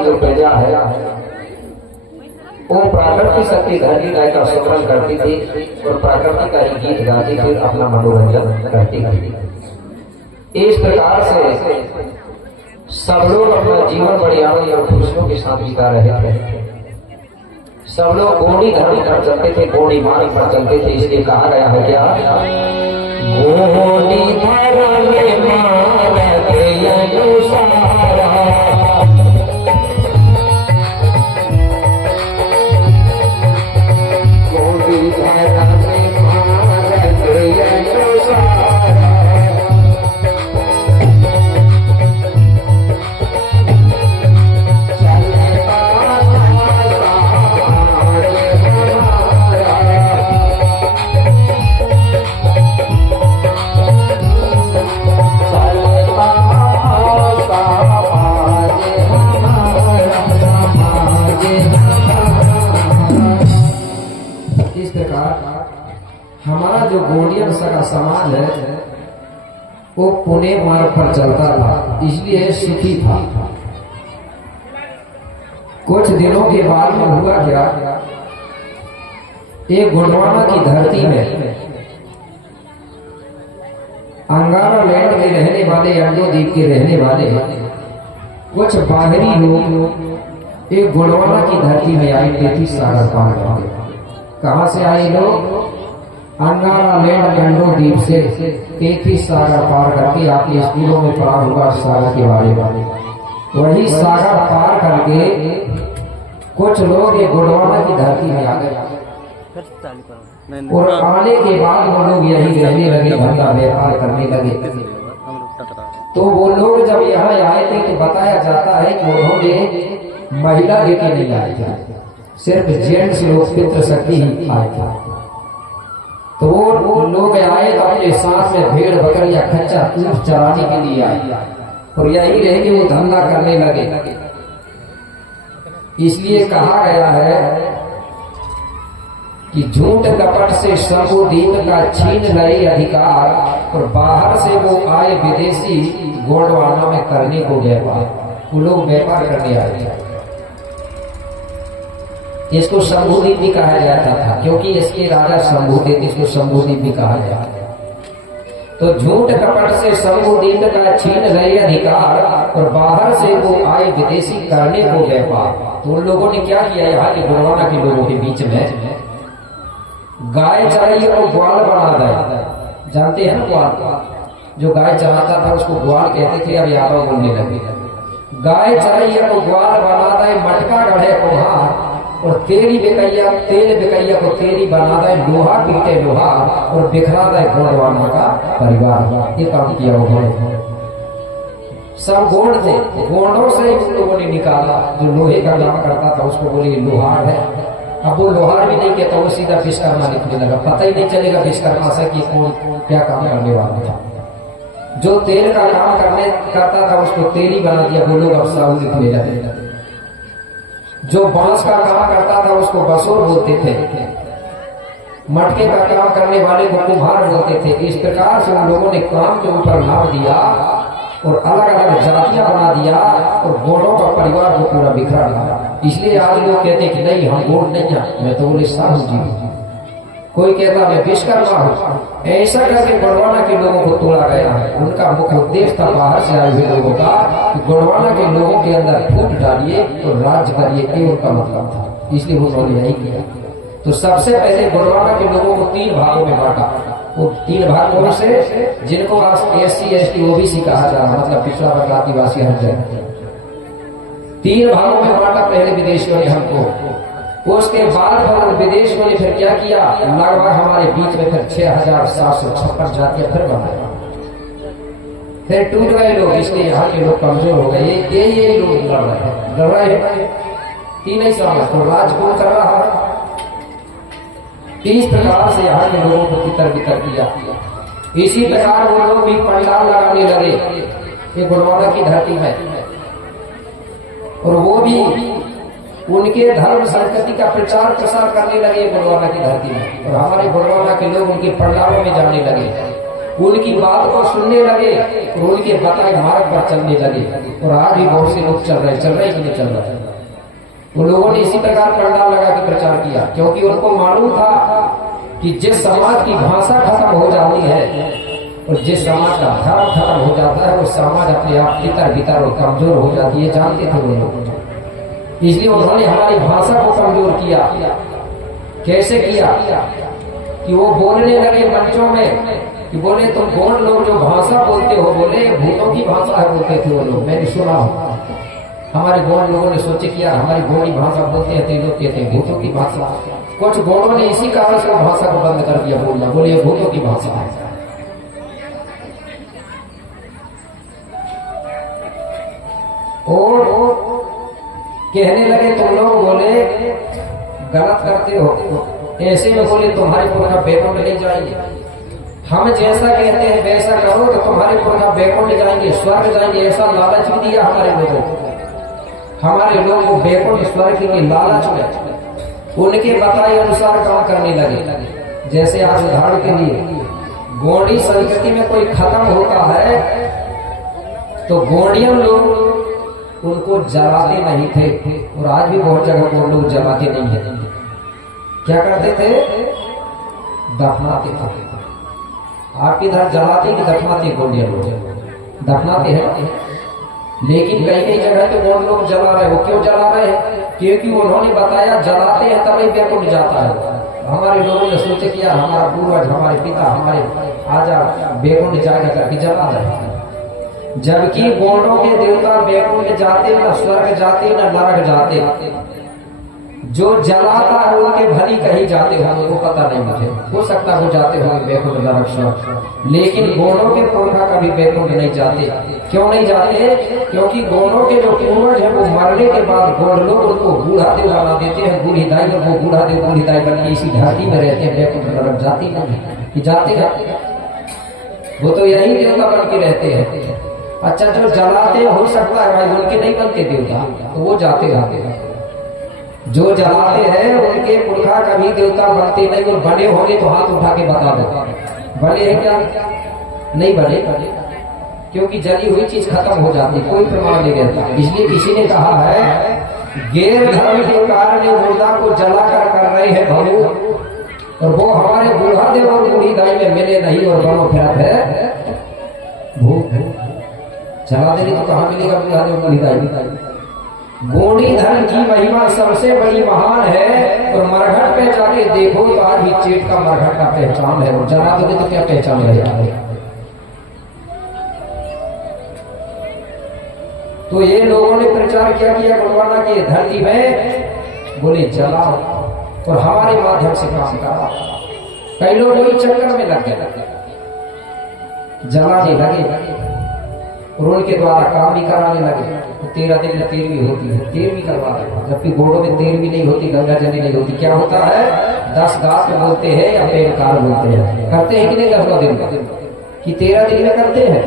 की जो प्रजा है वो प्राकृतिक शक्ति धरती गाय का सुमरन करती थी और प्राकृतिक का ही गीत गाती फिर अपना मनोरंजन करती थी। इस प्रकार से सब लोग अपना जीवन बड़ी आनंद और खुशियों के साथ बिता रहे थे। सब लोग गोड़ी धर्म पर चलते थे, गोड़ी मार्ग पर चलते थे, इसलिए कहा गया है क्या, गोड़ी धर्म हमारा जो गोंडियन का समाज है वो पुणे मार्ग पर चलता था, इसलिए सुखी था। कुछ दिनों के बाद में हुआ क्या, एक गोंडवाना की धरती में अंगारा लैंड में रहने वाले, अंडो द्वीप के रहने वाले कुछ बाहरी लोग एक गोंडवाना की धरती में आए, 33 सागर पार करके। कहां से आए लोग? अंगारा लैंड गंडो द्वीप से 33 सागर पार करके। आपके स्कूलों में पढ़ा होगा सागर के बारे में। वही सागर पार करके कुछ लोग एक गोंडवाना की धरती में आ गए और आने के बाद वो लोग यही रहने लगे, धंधा व्यापार करने लगे। तो वो लोग जब यहाँ आए थे तो बताया जाता है कि उन्होंने महिला लेके नहीं आए थे, सिर्फ जेंट्स लोग, पितृ शक्ति ही आए थे। तो वो लोग आए तो अपने साथ में भेड़ बकरियां खच्चा ऊंट चराने के लिए आए और यही रह के वो धंधा करने लगे। इसलिए कहा गया है कि झूठ कपट से शंभुद्वीप का छीन लए अधिकार और बाहर से वो आए विदेशी गोंडवाना में करने को व्यापार। वो लोग व्यापार करने आए थे। इसको शंभुद्वीप भी कहा जाता था क्योंकि इसके राजा शंभु थे, इसको शंभुद्वीप भी कहा जाता है। तो झूठ कपट से शंभुद्वीप का छीन लए अधिकार और बाहर से वो आए विदेशी करने को व्यापार। तो उन लोगों ने क्या किया, यहाँ के गोंडवाना के लोगों के बीच में गाय चराई और ग्वाल बना दिया। जानते हैं ना ग्वाल, जो गाय चराता था उसको ग्वाल कहते थे, अब यादव बोलने लगे। गाय चराई और ग्वाल बना दिया, मटका गढ़े कुम्हार और तेल बिकैया को तेली बना दे, लोहा पीटे लोहा और बिखरा दे गोंडवाना का परिवार। ये काम किया उन्होंने। सब गोंड थे, गोंडों से उन लोगों ने निकाला। जो लोहे का काम करता था उसको बोले लोहार है। अब वो लोहार भी नहीं कहता, वो सीधा विश्वकर्मा लिखने लगा। पता ही नहीं चलेगा विश्वकर्मा से कि कौन क्या काम करने वाला था। जो तेल का काम करता था उसको तेली बना दिया, वो लोग अब साहू लिखने लगे। जो बांस का काम करता था उसको बसोर बोलते थे, मटके का काम करने वाले को कुम्हार बोलते थे। इस प्रकार से उन लोगों ने काम के ऊपर नाम दिया और अलग अलग जातियां बना दिया और गोंडों का परिवार को पूरा बिखरा दिया। इसलिए आज लोग कहते कि नहीं हम गोंड नहीं है, मैं तो बोले साहू जी। कोई कहता मैं विश्वकर्मा हूँ। ऐसा करके गोंडवाना के लोगों को तोड़ा गया है। उनका मुख्य उद्देश्य था बाहर से आए हुए लोगों का कि गोंडवाना के लोगों के अंदर फूट डालिए और राज्य करिए, ये उनका मतलब था। इसलिए उन्होंने यही किया। तो सबसे पहले गोंडवाना के लोगों को 3 भागों में बांटा। वो 3 भाग कौन से, जिनको आज SC ST OBC कहा जा रहा, मतलब पिछड़ा वर्ग आदिवासी हर जगह। 3 भागों में बांटा पहले विदेशियों ने हमको। उसके बाद विदेशियों ने फिर क्या किया, लगभग हमारे बीच में फिर 6756 जातियां फिर बनाया। फिर टूट गए लोग, इसलिए यहाँ के लोग कमजोर हो गए। ये लोग लड़ रहे हैं 3 साल तो राज कौन कर रहा है। इस प्रकार से यहाँ के लोगों को तितर बितर किया। इसी प्रकार वो लोग भी पंडाल लगाने लगे ये गोंडवाना की धरती में, और वो भी उनके धर्म संस्कृति का प्रचार प्रसार करने लगे गोंडवाना की धरती में। और हमारे गोंडवाना के लोग उनके पंडालों में जाने लगे उनकी बात को सुनने लगे और उनके बताए मार्ग पर चलने लगे। और आज भी बहुत से लोग चल रहे कि नहीं चल रहे। उन लोगों ने इसी प्रकार पंडाल लगा के प्रचार किया, क्योंकि उनको मालूम था कि जिस समाज की भाषा खत्म हो जाती है और जिस समाज का धर्म खत्म हो जाता है, वो समाज अपने आप तितर बितर और कमजोर हो जाती है। जानते थे वो लोग, इसलिए उन्होंने हमारी भाषा को कमजोर किया। कैसे किया कि वो बोलने लगे मंचों में कि बोले तुम कौन लोग जो भाषा बोलते हो, बोले भूतों की भाषा है बोलते थे वो लोग। मैंने सुना हमारे गौड़ लोगों ने सोचे किया हमारी गौड़ी भाषा बोलते हैं, लोग कहते हैं भूतों की भाषा। कुछ गौड़ों ने इसी कारण से भाषा को बंद कर दिया बोलना, बोले ये भूतों की भाषा है। और कहने लगे तुम लोग बोले गलत करते हो, ऐसे में बोले तुम्हारे पुरखा बैकुंठ ले जाएंगे। हम जैसा कहते हैं वैसा करो तो तुम्हारे पुरखा बैकुंठ जाएंगे, स्वर्ग जाएंगे, ऐसा लालच भी दिया हमारे लोगों को। हमारे लोग को बैकुंठ स्वर्ग के लालच में उनके बताए अनुसार काम करने लगे। जैसे आज उदाहरण के लिए गौड़ी संस्कृति में कोई खत्म होता है तो गौड़ियन लोग उनको जलाते नहीं थे, और आज भी बहुत जगह वो लोग जलाते नहीं है। क्या करते थे? दफनाते थे। आप इधर जलाते कि दफनाते? गौड़ियन लोग दफनाते हैं, लेकिन कई कई जगह तो गौड़ लोग जला रहे। वो क्यों जला रहे हैं? क्योंकि उन्होंने बताया जलाते हैं तभी बैकुंठ जाता है। हमारे लोगों ने सोचे कि यार हमारा पूर्वज, हमारे पिता, हमारे आजा बैकुंठ जाएगा करके जला रहे हैं। जबकि गौड़ों के देवता बैकुंठ जाते न स्वर्ग जाते न नरक जाते। जो जलाता है उनके भली कहीं जाते होंगे, वो पता नहीं मुझे, हो सकता हो जाते होंगे बैकुंठ नरक स्वर्ग, लेकिन गौड़ों के पुरखा कभी बैकुंठ नहीं जाते। क्यों नहीं जाते? क्योंकि गौड़ों के जो पूर्वज है वो मरने के बाद गौड़ लोग उनको बूढ़ा देव बना देते हैं, बूढ़ी दाई, और वो बूढ़ा देव बूढ़ी दाई बन के इसी धरती में रहते हैं। बैकुंठ नरक जाती नहीं, जाते हैं वो तो यही देवता बन के रहते हैं। अच्छा, जो जलाते हो सकता है भाई उनके नहीं बनते देवता, तो वो जाते रहते हैं। जो जलाते हैं उनके पुरखा कभी देवता बनते नहीं, और बने होंगे तो हाथ उठा के बता दो बने हैं क्या? नहीं बने, क्योंकि जली हुई चीज खत्म हो जाती, कोई प्रमाण नहीं रहता। इसलिए किसी ने कहा है गैर धर्म के कारण मुर्दा को जला कर रहे हैं भवो, और वो हमारे बूढ़ा देव और बूढ़ी दाई में मिले नहीं, और बनो फिरत है भूख। जला देंगे तो कहाँ मिलेगा बूढ़ा देव बूढ़ी दाई? गौड़ी धर्म की महिमा सबसे बड़ी महान है, और मरघट पे जाके देखो तो आज भी चेट का मरघट का पहचान है, और जला दोगे तो क्या पहचान रहेगा? तो ये लोगों ने प्रचार क्या किया गोंडवाना की धरती में, बोले जलाओ और हमारे माध्यम से काम करा। कई लोग वही चक्कर में लग गए, जलाने लगे और उनके द्वारा काम भी कराने लगे। 13 दिन में 13वीं होती है, 13वीं करवा रहे, जबकि गोड़ों में 13वीं नहीं होती, गंगा जली नहीं होती। क्या होता है? 10 गात बोलते हैं या पेड़कार बोलते हैं। करते हैं कि नहीं 10 दिन कि 13 दिन में करते हैं?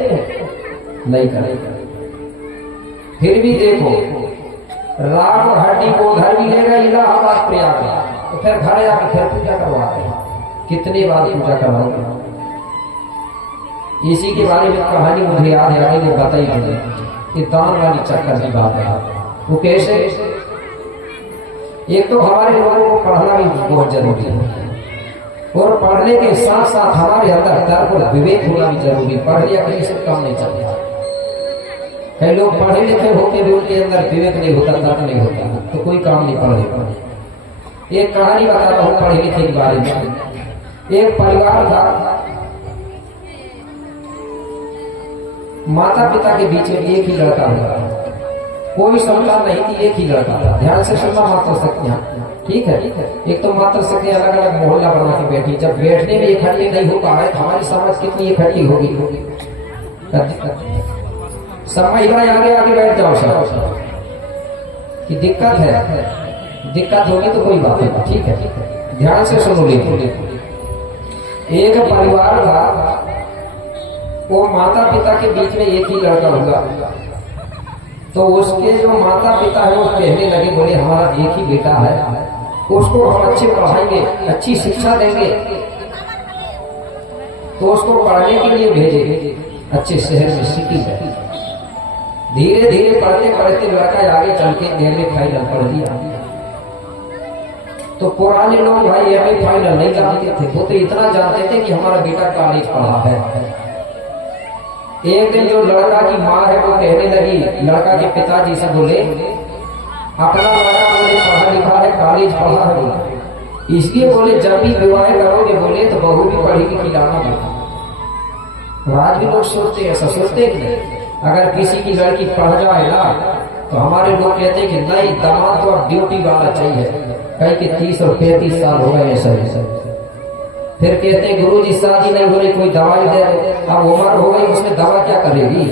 नहीं करते। फिर भी देखो राम और हड्डी को उधर भी लेगा इलाहाबाद प्रयाग, तो फिर घर आके फिर पूजा करवाते हैं। कितनी बार पूजा करवाओगे? इसी के बारे में कहानी मुझे याद है, आगे ने बताई मुझे कि दान वाली चक्कर की बात है। वो कैसे? एक तो हमारे लोगों को पढ़ना भी बहुत जरूरी है, और पढ़ने के साथ साथ हमारे अंदर तर्क और विवेक होना भी जरूरी। पढ़ लिया कहीं से काम नहीं चलता। कई लोग पढ़े लिखे होते भी उनके अंदर विवेक नहीं होता, तर्क नहीं होता, तो कोई काम नहीं पढ़े। एक कहानी बताता हूँ पढ़े लिखे के बारे में। एक परिवार था, माता पिता के बीच में एक ही लड़का होता, कोई संतान नहीं थी, एक ही लड़का था। ध्यान से सुनना मात्र सखियां, ठीक है? एक तो मात्र सखियां अलग अलग मोहल्ला बना के बैठी, जब बैठने में इकट्ठी नहीं हो पा रहे, हमारी समाज कितनी इकट्ठी होगी? सब महिलाएं आगे आगे बैठ जाओ सब, कि दिक्कत है, दिक्कत होगी तो कोई बात नहीं, ठीक है? ध्यान से सुनो। एक परिवार था, वो माता पिता के बीच में एक ही लड़का होगा, तो उसके जो माता पिता है वो कहने लगे, बोले हमारा एक ही बेटा है, उसको हम अच्छे पढ़ाएंगे, अच्छी शिक्षा देंगे। तो उसको पढ़ने के लिए भेजे अच्छे शहर में, सिटी में। धीरे धीरे पढ़ते पढ़ते लड़का आगे चल के एमए फाइनल पढ़ लिया। तो पुराने लोग भाई एमए फाइनल नहीं जानते थे, वो तो इतना जानते थे कि हमारा बेटा कॉलेज पढ़ा है। एक दिन जो लड़का की माँ है वो कहने लगी लड़का के पिताजी से, बोले अपना लड़का बोले पढ़ा लिखा है, कॉलेज पढ़ा है, बोले इसलिए बोले जब भी विवाह करोगे बोले तो बहू भी पढ़ी लिखी लाना बोले। आज भी लोग सोचते हैं, ऐसा सोचते हैं अगर किसी की लड़की पढ़ जाए ना तो हमारे लोग कहते हैं कि नहीं दामाद तो अब ड्यूटी वाला चाहिए, कहीं के 30 और 35 साल हो गए ऐसा। फिर कहते हैं गुरुजी शादी नहीं हो रही, कोई दवाई दे दो। अब उम्र हो गई, उसमें दवा क्या करेगी,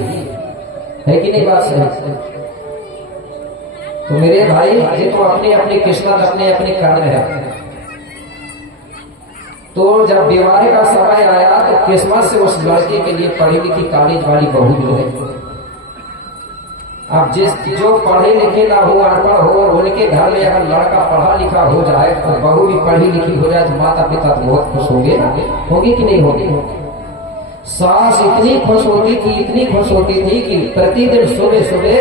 है कि नहीं बात सही? तो मेरे भाई ये तो अपनी अपनी किस्मत, अपने अपने कर्म है। तो जब विवाह का समय आया तो किस्मत से उस लड़के के लिए पढ़ी लिखी कॉलेज वाली बहू मिले। अब जो पढ़े लिखे ना हो, अनपढ़ हो, और उनके घर में अगर लड़का पढ़ा लिखा हो जाए तो बहू भी पढ़ी लिखी हो जाए तो माता पिता तो बहुत खुश होंगे ना, होगी कि नहीं होगी? सास इतनी खुश होती थी, इतनी खुश होती थी कि प्रतिदिन सुबह सुबह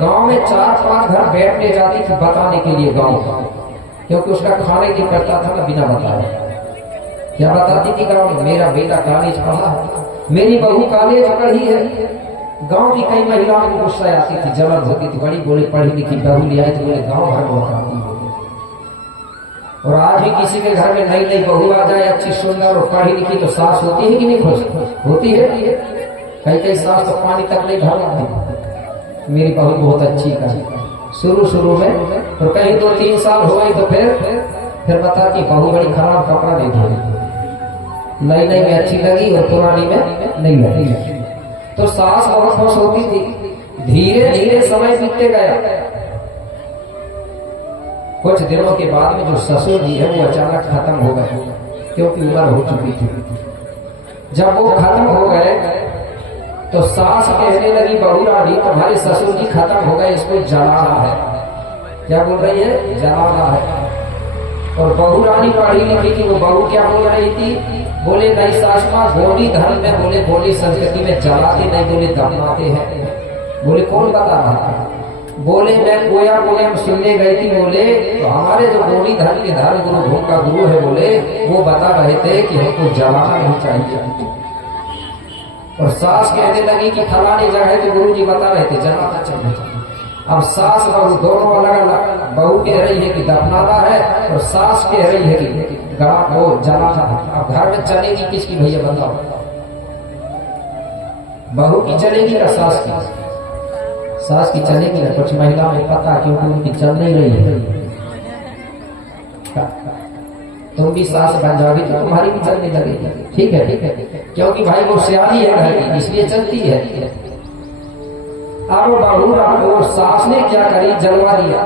गांव में 4-5 घर बैठने जाती थी बताने के लिए गांव का, क्योंकि उसका खाने की करता था ना बिना बताए। क्या बताती थी गांव में, मेरा बेटा कॉलेज पढ़ा है, मेरी बहू कॉलेज पढ़ी है। गांव की कई महिलाओं को गुस्सा आती थी, जलन होती थी बड़ी, बोले पढ़ी लिखी बहू ले आई तो बोले गांव भर में बताती है। और आज भी किसी के घर में नई नई बहू आ जाए अच्छी सुंदर और पढ़ी लिखी तो सास होती है कि नहीं खुश होती है? कई कई सास तो पानी तक नहीं भर, मेरी बहू बहुत अच्छी का शुरू में, और कहीं 2-3 साल हो गए तो फिर बताती बहू बड़ी खराब, कपड़ा नहीं धोई, नई नई में अच्छी लगी और पुरानी में नहीं लगी। तो सास बहुत खुश होती थी। धीरे धीरे समय बीतते गया। कुछ दिनों के बाद में जो ससुर जी है वो अचानक खत्म हो गए, क्योंकि उम्र हो चुकी थी। जब वो खत्म हो गए तो सास कहने लगी बहू रानी तुम्हारे ससुर जी खत्म हो गए, इसको जलाना है। क्या बोल रही है? जलाना है। और बहू रानी पढ़ी लिखी थी, वो बहू क्या बोल रही थी? बोले नहीं सास माँ, गोली धर्म में बोले गोली संस्कृति में जलाते नहीं, बोले दफनाते हैं। बोले कौन बता रहा था? बोले मैं कोया बोले हम सुनने गई थी, बोले तो हमारे जो गोली धर्म के धर्म गुरु भूम का गुरु है बोले वो बता रहे थे कि हमको जलाना नहीं चाहिए। और सास कहने लगी कि फलानी जगह तो गुरु जी बता रहे थे जलाना चाहिए। अब सास बहू दोनों अलग अलग, बहू कह रही है कि दफनाना है और सास कह रही है कि वो जलाना है। अब घर में चलेगी किसकी भैया बताओ? बहू की चलेगी या सास की? सास की चलेगी ना। कुछ महिला में पता क्योंकि उनकी चल नहीं रही है। तुम भी सास बन जाओगी तो तुम्हारी भी चलने लगेगी। ठीक है ठीक है, क्योंकि भाई वो सियानी है घर की, इसलिए चलती है। अब बहू और सास ने क्या करी? जलवा दिया।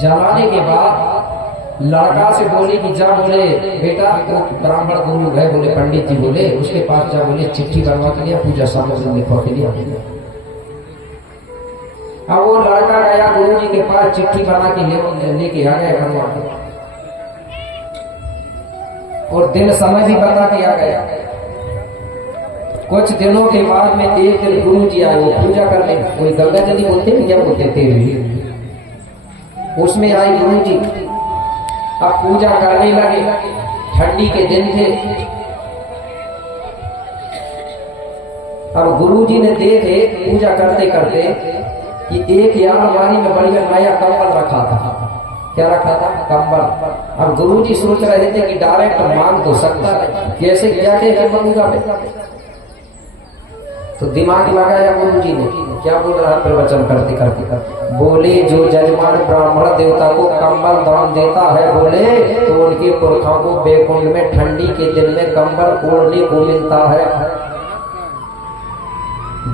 जलाने के बाद लड़का से बोली कि जा बोले बेटा तो ब्राह्मण गुरु है बोले पंडित जी बोले उसके पास जा, बोले चिट्ठी बनवा के लिया, पूजा सामग्री लिखवा के लिया। अब वो लड़का गया गुरु जी के पास, चिट्ठी बना के लेके आ गया बनवा के, और दिन समय भी बता के आ गया। कुछ दिनों के बाद में एक दिन गुरु जी आए, वो पूजा करने, कोई गंगा जली बोलते हैं क्या बोलते थे, उसमें आए गुरु जी। अब पूजा करने लगे, ठंडी के दिन थे। अब गुरु जी ने देखे पूजा करते करते कि एक यहाँ अलमारी में बढ़िया नया कंबल रखा था। क्या रखा था? कंबल। अब गुरु जी सोच रहे थे कि डायरेक्ट मांग तो सकता है, कैसे क्या कह मांगूंगा मैं? तो दिमाग लगाया गुरु जी ने, क्या बोल रहा है प्रवचन करते करते बोले जो जजमान ब्राह्मण देवता को कंबल दान देता है बोले तो उनके पुरखों को बैकुंठ में ठंडी के दिन में कंबल ओढ़ने को मिलता है।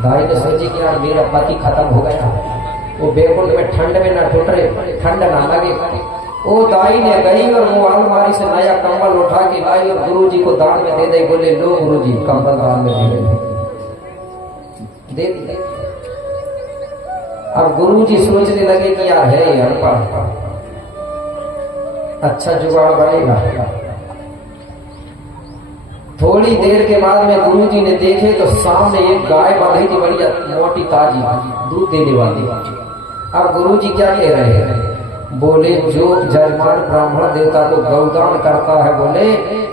दाई ने सोची कि यार मेरा पति खत्म हो गया, वो बैकुंठ में ठंड में ना टूटे, ठंड ना लगे। वो दाई ने गई और वो अलमारी से नया कंबल उठा के लाई और गुरु जी को दान में दे दे। बोले लो गुरु जी कंबल दान में दे दे। अब गुरु जी सोचने लगे कि यार है अनपढ़, अच्छा जुगाड़ बनेगा। थोड़ी देर के बाद में गुरुजी ने देखे तो सामने एक गाय बांधी थी, बढ़िया मोटी ताजी दूध देने वाली। अब गुरुजी क्या कह रहे हैं, बोले जो जजमान ब्राह्मण देवता को गौदान करता है, बोले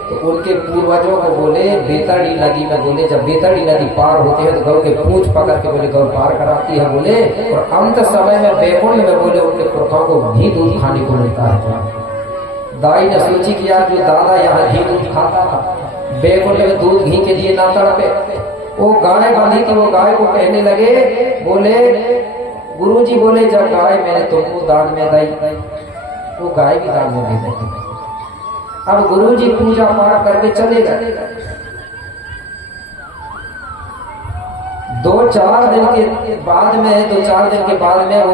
तो उनके पूर्वजों को बोले बेतड़ी नदी में, बोले जब बेतड़ी नदी पार होती है तो गौ के पूंछ पकड़ के बोले गौ पार कराती है, बोले और अंत समय में बैकुंठ में बोले उनके पुरखों को घी दूध खाने को मिलता है। दाई ने सोची कि यार जो दादा यहाँ घी दूध खाता था, बैकुंठ में दूध घी के लिए ना तड़पे। वो गाय बांधी थी, वो गाय को कहने लगे, बोले गुरुजी बोले जब गाय मैंने तुमको दान में दी, वो गाय भी दान में दे दी। अब गुरुजी पूजा पाठ करके चले गए। 2-4 दिन के बाद में वो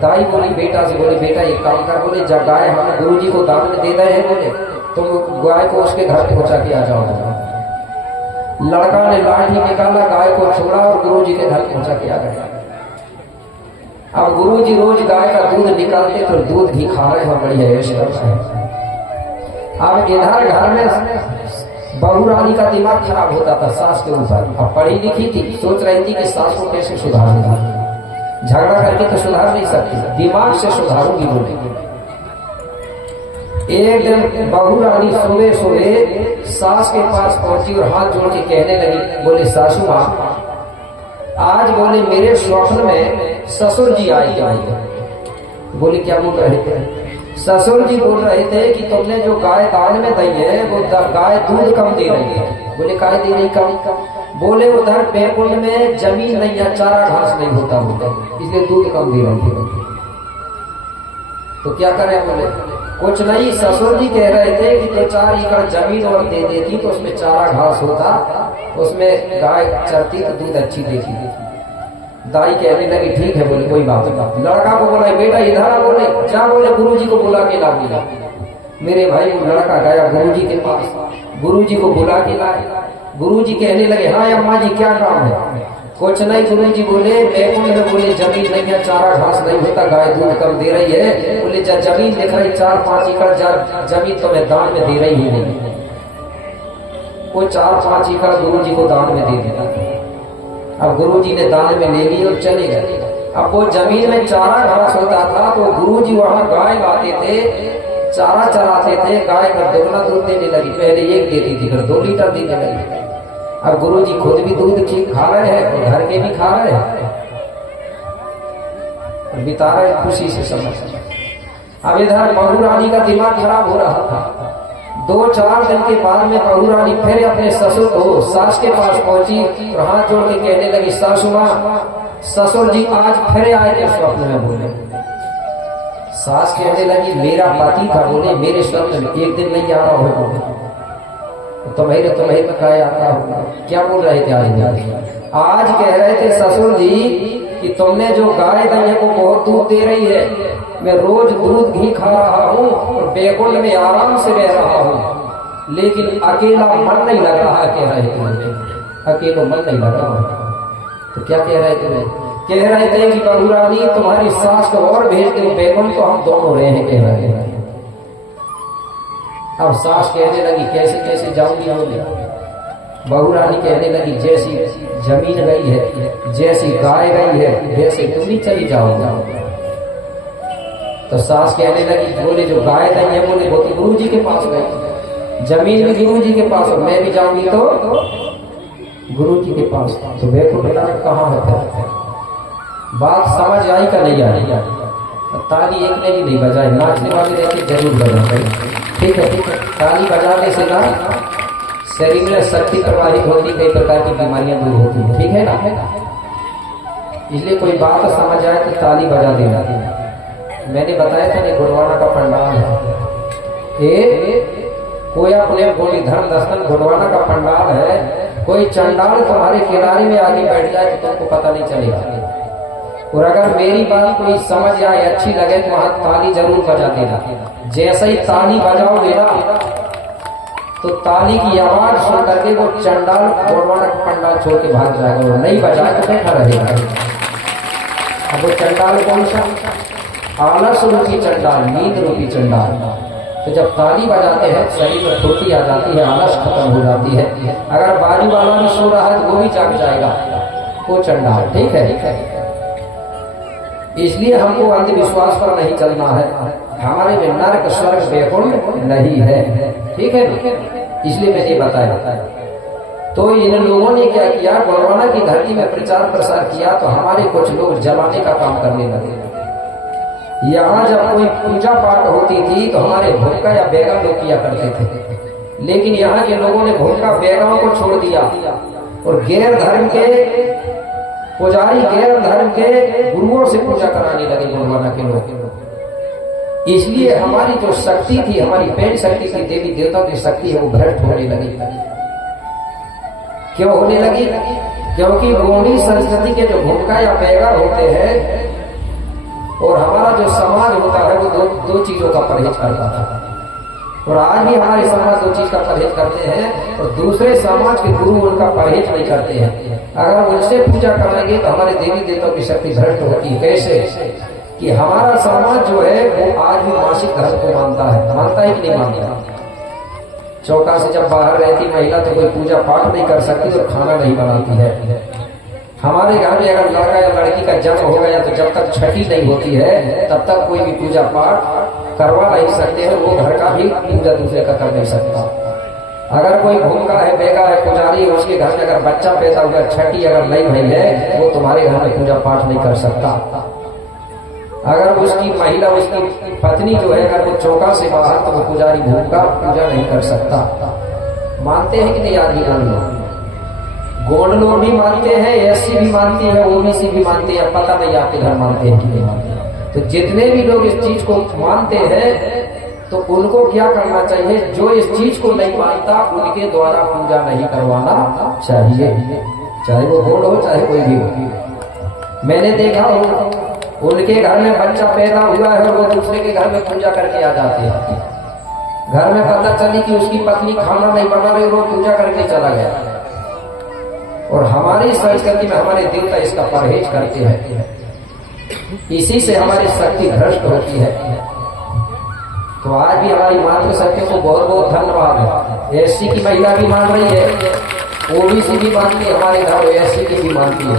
दाई बोली बेटा से, बोले बेटा एक काम कर, बोले जब गाय हमने गुरुजी को दान में दे रहे हैं, बोले तुम गाय को उसके घर पहुंचा के आ जाओ। लड़का ने लाठी निकाला, गाय को छोड़ा और गुरुजी के घर पहुंचा के आ गया। अब गुरुजी रोज गाय का दूध निकालते तो दूध घी खा रहे हैं, बढ़िया यश कर रहे हैं। अब इधर घर में बहू रानी का दिमाग खराब होता था सास के ऊपर। अब पढ़ी लिखी थी, सोच रही थी कि सास को कैसे सुधारूंगा, झगड़ा करके तो सुधार नहीं सकती, दिमाग से सुधारूंगी। बोले एक दिन बहू रानी सुबह सुबह सास के पास पहुंची और हाथ जोड़ के कहने लगी, बोले सासू माँ आज बोले मेरे स्वप्न में ससुर जी आए। बोले क्या बोल रहे थे? ससुर जी बोल रहे थे कि तुमने जो गाय दान में दी है वो गाय दूध कम दे रही है। बोले काय दे रही कम? बोले उधर बैकुंठ में जमीन नहीं है, चारा घास नहीं होता, बोले इसलिए दूध कम दे रही है। तो क्या करें? बोले कुछ नहीं, ससुर जी कह रहे थे कि 2-4 एकड़ जमीन और दे देती तो उसमें चारा घास होता, उसमें गाय चरती तो दूध अच्छी देती। दाई कहने लगी ठीक है, बोले कोई बात नहीं। लड़का को बोला बेटा इधर आ, बोले जा, बोले गुरुजी को बुला के ला। बोला मेरे भाई वो लड़का गया गुरुजी के पास, गुरुजी को बुला के लाए। गुरुजी कहने लगे हाँ अम्मा जी क्या काम है? कुछ नहीं गुरुजी बोले बैकुंठ में बोले जमीन नहीं है, चारा घास नहीं होता, गाय दूध कम दे रही है। बोले जब जमीन दिख रही 4-5 एकड़ जमीन तो मैं दान में दे रही ही नहीं। वो 4-5 एकड़ गुरुजी को दान में दे दिया। अब गुरुजी ने दान में ले ली और चले गए। अब वो जमीन में चारा घास होता था तो गुरुजी वहां गाय लाते थे, चारा चराते थे, गाय का दोगुना दूध देने लगी। पहले 1 देती थी, फिर 2 लीटर देने लगी। अब गुरुजी खुद भी दूध खा रहे हैं और घर के भी खा रहे हैं, बिता रहे खुशी से समय। अब इधर बहू रानी का दिमाग खराब हो रहा था। 2-4 दिन के बाद में बहू रानी फिर अपने ससुर को सास के पास पहुंची और हाथ जोड़ के कहने लगी सासू माँ ससुर जी आज फिर आए थे स्वप्न में। बोले सास कहने लगी मेरा पति था, बोले मेरे स्वप्न में एक दिन नहीं आ रहा हो, बोले तुम्हें कहा आता होगा। क्या बोल रहे थे? आज कह रहे थे ससुर जी कि तुमने जो गाय दी है वो बहुत दूध दे रही है, मैं रोज दूध घी खा रहा हूँ और बैकुंठ में आराम से रह रहा हूँ, लेकिन अकेला मन नहीं लग रहा। कह रहे थे अकेला मन नहीं लग रहा। तो क्या कह रहे थे? कह रहे थे कि बहू रानी तुम्हारी सास को और भेज दो बैकुंठ, तो हम दोनों रहे हैं। कह रहे थे। अब सास कहने लगी कैसे कैसे जाऊंगी? बोले बहू रानी कहने लगी जैसी जमीन गई है, जैसी गाय गई है, वैसे तुम भी चली जाओगे। तो सास कहने लगी बोले जो गाय गई है, बोले वो तो गुरु जी के पास गई, जमीन भी गुरु जी के पास, मैं भी जाऊंगी तो गुरु जी के पास। तो देखो बेटा कहाँ है? बात समझ आई का नहीं आई? ताली एक ने भी नहीं बजाई, नाचने वाले रहते जरूर बजाते। ठीक है, ताली बजाने से ना शरीर में शक्ति प्रवाहित होती, कई प्रकार की बीमारियां दूर होती है। ठीक है ना? इसलिए कोई बात समझ आए तो ताली बजा देना। मैंने बताया था ये गुणवाना का पंडाल है, कोई अपने बोली धर्म दर्शन गुणवाना का पंडाल है। कोई चंडाल तुम्हारे किनारे में आगे बैठ जाए तो तुमको पता नहीं चलेगा। और अगर मेरी बात कोई समझ आए अच्छी लगे तो वहां ताली जरूर बजा देना। जैसे ही ताली बजाओगे ना तो ताली की आवाज सुन करके वो चंडाल गुणवाना का पंडाल छोड़ के भाग जाएगा, और नहीं बजाए तो बैठा रहेगा। अब वो चंडाल कौन सा? आलस रूपी चंडाल, नींद रूपी चंडाल। तो जब ताली बजाते हैं शरीर में फुर्ती आ जाती है, आलस खत्म हो जाती है। अगर बाजू वाला भी सो रहा है तो वो भी जाग जाएगा, वो चंडा है। ठीक है, इसलिए हमको अंधविश्वास पर नहीं चलना है। हमारे में नरक स्वर्ग वैकुंठ नहीं है। ठीक है, इसलिए मैं ये बताया। तो इन लोगों ने क्या किया, गोंडवाना की धरती में प्रचार प्रसार किया, तो हमारे कुछ लोग जलाने का काम करने लगे। यहाँ जब कोई पूजा पाठ होती थी तो हमारे भूखा या बेगा लोग किया करते थे, लेकिन यहाँ के लोगों ने भूखा बेगाओं को छोड़ दिया और गैर धर्म के पुजारी, गैर धर्म के गुरुओं से पूजा कराने लगे गोंडवाना के लोग। इसलिए हमारी जो शक्ति थी, हमारी पेड़ शक्ति की, देवी देवताओं की शक्ति है, वो भ्रष्ट होने लगी। क्यों होने लगी? क्योंकि गोंडी संस्कृति के जो भूखा या बेगा होते हैं और हमारा जो समाज होता है वो दो चीजों का परहेज करता था। और आज भी हमारे समाज दो चीज का परहेज करते हैं और दूसरे समाज के गुरु उनका परहेज नहीं करते हैं। अगर उनसे पूजा करेंगे तो हमारे देवी देवताओं की शक्ति भ्रष्ट होती है। कैसे? कि हमारा समाज जो है वो आज भी मासिक धर्म को मानता है। मानता है कि नहीं मानता? चौका से जब बाहर रहती महिला तो कोई पूजा पाठ नहीं कर सकती और खाना नहीं बनाती है। हमारे घर में अगर लड़का या लड़की का जन्म हो गया तो जब तक छठी नहीं होती है तब तक कोई भी पूजा पाठ करवा नहीं सकते हैं। वो घर का भी पूजा दूसरे का कर नहीं सकता। अगर कोई भूखा है, बेगा है, पुजारी है, उसके घर में अगर बच्चा पैदा हुआ, छठी अगर नहीं हुई है, वो तुम्हारे घर में पूजा पाठ नहीं कर सकता। अगर उसकी महिला, उसकी पत्नी जो है, अगर वो चौका से बाहर, तो वो पुजारी भूखा पूजा नहीं कर सकता। मानते हैं कि नहीं? आदमी लोग, गोंड लोग भी मानते हैं, एससी भी मानती है, ओबीसी भी मानते हैं। पता नहीं आपके घर मानते हैं कि नहीं मानते। तो जितने भी लोग इस चीज को मानते हैं तो उनको क्या करना चाहिए? जो इस चीज को नहीं मानता उनके द्वारा पूजा नहीं करवाना चाहिए, चाहे वो गोंड हो चाहे कोई भी हो। मैंने देखा हो, उनके घर में बच्चा पैदा हुआ है, वो दूसरे के घर में पूजा करके आ जाते हैं। घर में पता चली कि उसकी पत्नी खाना नहीं बना रही, वो पूजा करके चला गया। और हमारी संस्कृति में हमारे देवता इसका परहेज करते हैं, इसी से हमारी शक्ति भ्रष्ट होती है। तो आज भी हमारी मातृशक्ति को बहुत बहुत धन्यवाद है। एससी की महिला भी मान रही है, ओबीसी भी मानती है, हमारे घर एससी की भी मानती है,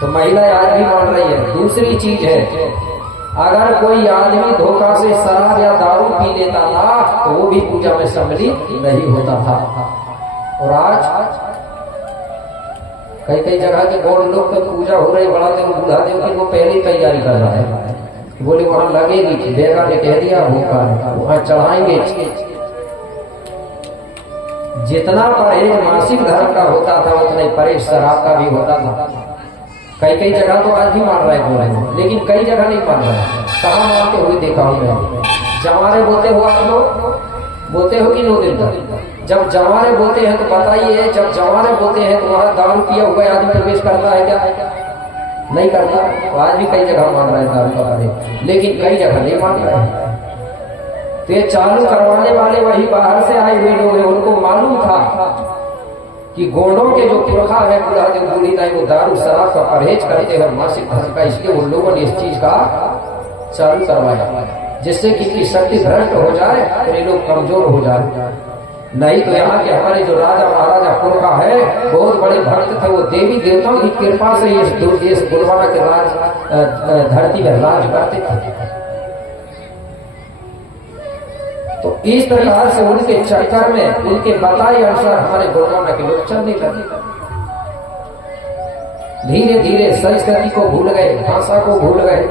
तो महिला आज भी मान रही है। दूसरी चीज है, अगर कोई आदमी धोखा से शराब या दारू पी लेता था तो वो भी पूजा में सम्मिलित नहीं होता था। और आज कई जगह के गौड़ लोग तो पूजा हो रही, बड़ा देव बूढ़ा देव की वो पहले तैयारी कर रहा है। बोले वहां लगेगी, बेगा ने कह दिया भूखा वहां चढ़ाएंगे। जितना परहेज मासिक धर्म का होता था उतना ही परहेज शराब का भी होता था। कई जगह तो आज भी मान रहे हैं, लेकिन कई जगह नहीं मान रहे। कहाँ मानते हुए देखा हूं मैं? जवारे बोते हो आप लोग, बोते हो कि 9 दिन तक? जब जवारे बोते हैं तो बताइए, जब जवारे बोते हैं तो वहां दारू पिया हुआ आदमी प्रवेश करता है क्या? नहीं करता। तो आज भी कई जगह मान रहे हैं दारू का परहेज, लेकिन कई जगह नहीं मान रहे हैं। तो ये चालू करवाने वाले वही बाहर से आए हुए लोग हैं। उनको मालूम था कि गोंडों के जो पुरखा है, बूढ़ा जो बूढ़ी था, वो दारू शराब का परहेज करते हैं मासिक धर्म का, इसलिए उन लोगों ने इस चीज का चालू करवाया, जिससे कि इनकी शक्ति भ्रष्ट हो जाए और ये लोग कमजोर हो जाए। नहीं तो यहाँ के हमारे जो राजा महाराजा पुरखा है, बहुत बड़े भक्त थे, वो देवी देवताओं की कृपा से इस गोंडवाना के राज धरती में राज करते थे। तो इस प्रकार से उनके चक्कर में, उनके बताए अनुसार हमारे गोंडवाना के लोग चलने लगे। धीरे धीरे संस्कृति को भूल गए, भाषा को भूल गए,